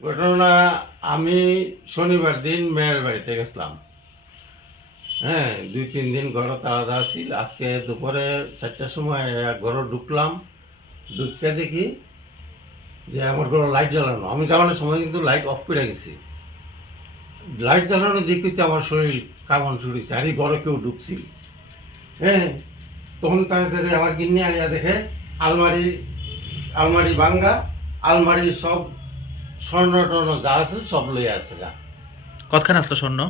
ঘটনা আমি শনিবার দিন মেয়ের বাড়িতে গেছিলাম। হ্যাঁ দুই, তিন দিন ঘরে তাড়াদা আসিল আজকে দুপুরে চারটার সময় ঘরে ঢুকলাম। ঢুকতে দেখি যে আমার ঘরে লাইট জ্বালানো। আমি জ্বালানোর সময় কিন্তু লাইট অফ করে গেছি। লাইট জ্বালানো দেখিতে আমার শরীর কামন শুরু আরে ঘরে কেউ ঢুকছিল হ্যাঁ তখন তাড়াতাড়ি আমার গিন্নি আইয়া দেখে, আলমারি আলমারি ভাঙ্গা, আলমারির সব স্বর্ণ টর্ণ যা আছে সব লইয়া আছে গা কতখান আসলো স্বর্ণ?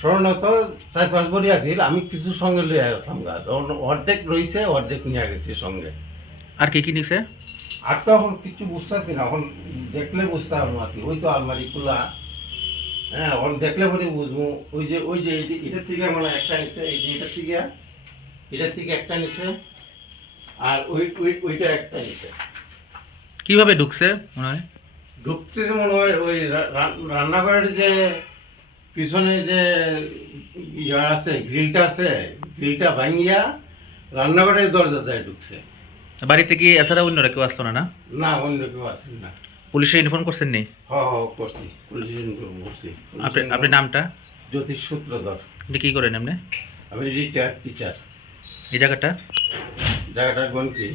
স্বর্ণ তো চার পাঁচ বড়ি আছিল আমি কিছু সঙ্গে লইয়া আসলাম গা। অর্ধেক রইছে অর্ধেক নিয়ে গেছি সঙ্গে। আর কি কি নিছে? আর তো এখন কিছু বুঝতেছি না এখন দেখলে বুঝতে পারব আর কি। ওই তো আলমারি খোলা হ্যাঁ এখন দেখলে পরে বুঝব। ওই যে ওই যে এটি- এটার থেকে মানে একটা নিছে এই যে এটার থেকে এটার থেকে একটা নিছে আর ওই ওই ওইটা একটা নিছে। কীভাবে ঢুকছে মনে হয়? ঢুকতে যে মনে হয় ওই রান্নাঘরের যে পিছনে যে ইয়া আছে গ্রিলটা আছে গ্রিলটা ভাঙিয়া রান্নাঘরের দরজা দেয় ঢুকছে। বাড়িতে কি এছাড়া অন্যরা কেউ আসতো না না? না অন্য কেউ আসেন না। পুলিশে ইনফর্ম করছেন নি হ হ করছি। পুলিশের ইনফর্ম করছি। আপনি আপনার নামটা? জ্যোতিষ সূত্রধর আপনি কি করেন আপনি আমি রিটায়ার্ড টিচার। এই জায়গাটা? জায়গাটার গন্তি